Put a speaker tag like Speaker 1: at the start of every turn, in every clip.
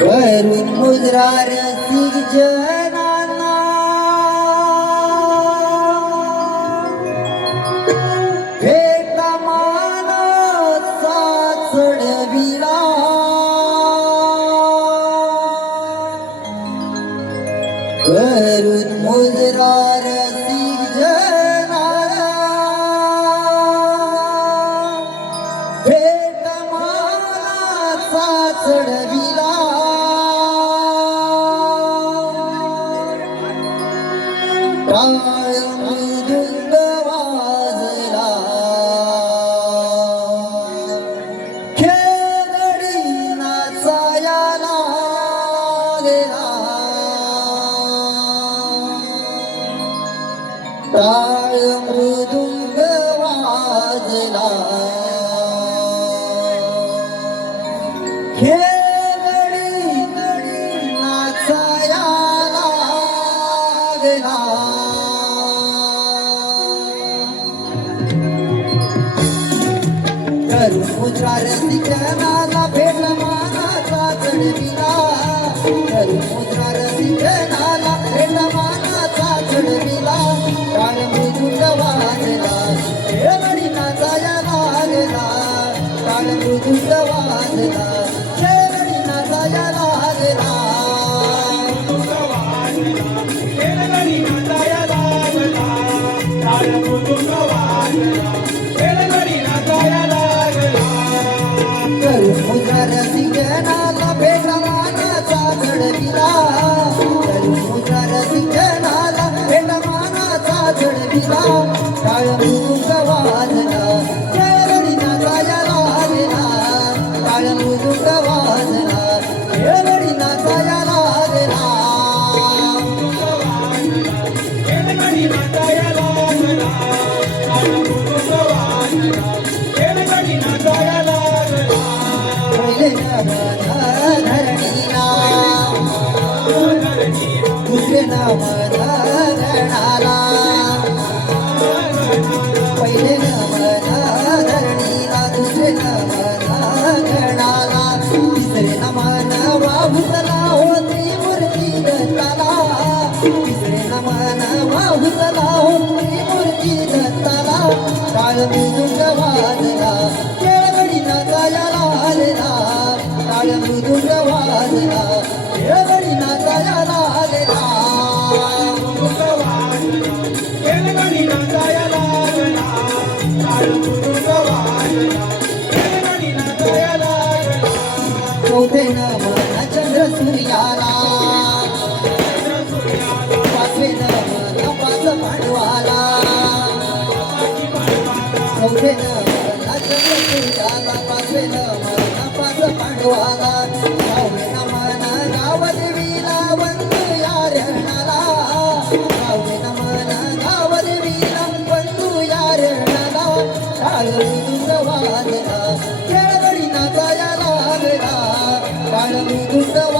Speaker 1: Karun mudra rasik jai टाळ मृदुंग वाजला. खेळगडी गडी लागला. भेट मानाचा चढविला करून चढविला नमन वाहुतला होती त्रिमूर्ती दत्ताला. तिसरे नमन वाहुतला होती त्रिमूर्ती दत्ताला. काळ मृदुंग वाजला केळगडी नाचाया लागला काळ मृदुंग वाजला चौथे नमन चंद्र सूर्याला. पाचवे नमन पाच पांडवाला. चौथे नमन चंद्र सूर्याला. पाचवे नमन पाच पांडवाला. सहावे नमन गावदेवीला वंदू या रणाला सहावे नमन गावदेवीला वंदू या रणाला काळ मृदुंग काळ मृदुंग वाजला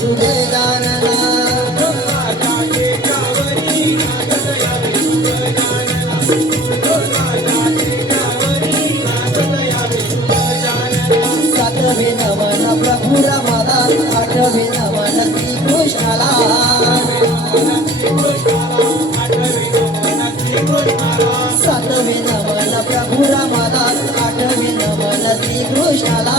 Speaker 1: तुझे दानना सातवे नमन प्रभू रमाला आठवे नमन कृष्णाला सातवे नमन प्रभू रमाला आठवे नमन कृष्णाला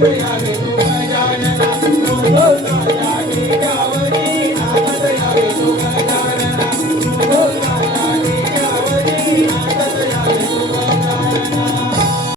Speaker 1: Obrigado.